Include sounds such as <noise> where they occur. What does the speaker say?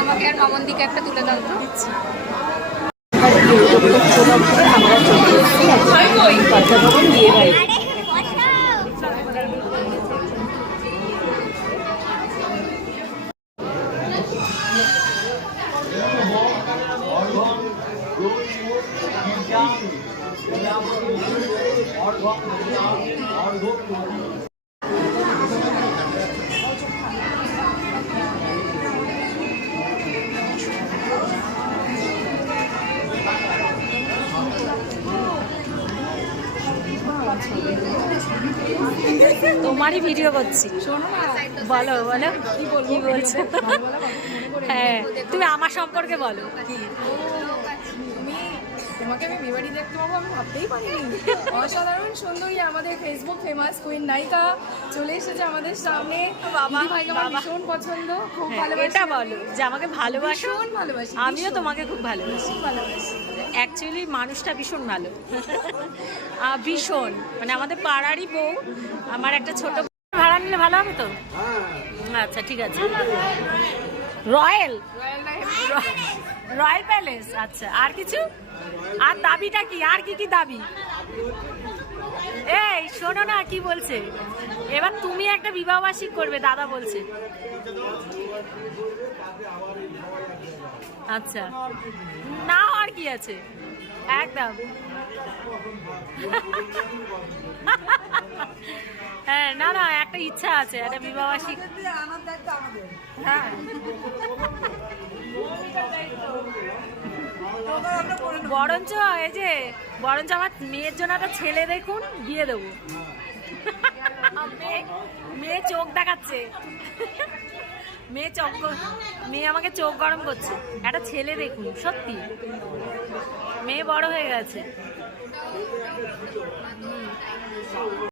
আমাকে আর মামন দিকে একটা তুলে দাও তো। তোমারই ভিডিও করছি। বলো বলো কি বলছো? হ্যাঁ তুমি আমার সম্পর্কে বলো। তোমাকে আমি বিবাড়ি দেখতে পাবো আমি ভাবতেই পারিনি। অসাধারণ সুন্দরী আমাদের ফেসবুক ফেমাস কুইন নায়িকা চলে এসেছে আমাদের সামনে। বাবা, ভাইকে আমার। ভীষণ পছন্দ খুব হ্যাঁ, ভালোবাসি এটা বলো যে আমাকে ভালোবাসো? ভীষণ ভালোবাসি আমিও তোমাকে খুব ভালোবাসি। ভালোবাসি। অ্যাকচুয়ালি মানুষটা ভীষণ ভালো। ভীষণ। মানে আমাদের পাড়ারই বউ আমার একটা ছোট ভাড়া নিলে ভালো হবে তো? আচ্ছা ঠিক আছে। রয়্যাল? রয়্যাল প্যালেস আচ্ছা। আর কিছু? আর দাবিটা কি? আর কি কি দাবি? এই শোনো না কি বলছে? এবার তুমি একটা বিবাহবার্ষিক করবে দাদা বলছে। আচ্ছা। না আর কি আছে? একদম। <laughs> হ্যাঁ না না একটা ইচ্ছা আছে একটা বিবাহবার্ষিক। হ্যাঁ। বরঞ্চ এই যে বরঞ্চ আমার মেয়ের জন্য একটা ছেলে দেখুন বিয়ে দেবো। মেয়ে- চোখ দেখাচ্ছে। মেয়ে চোখ মেয়ে আমাকে চোখ গরম করছে। একটা ছেলে দেখুন সত্যি। মেয়ে বড় হয়ে গেছে।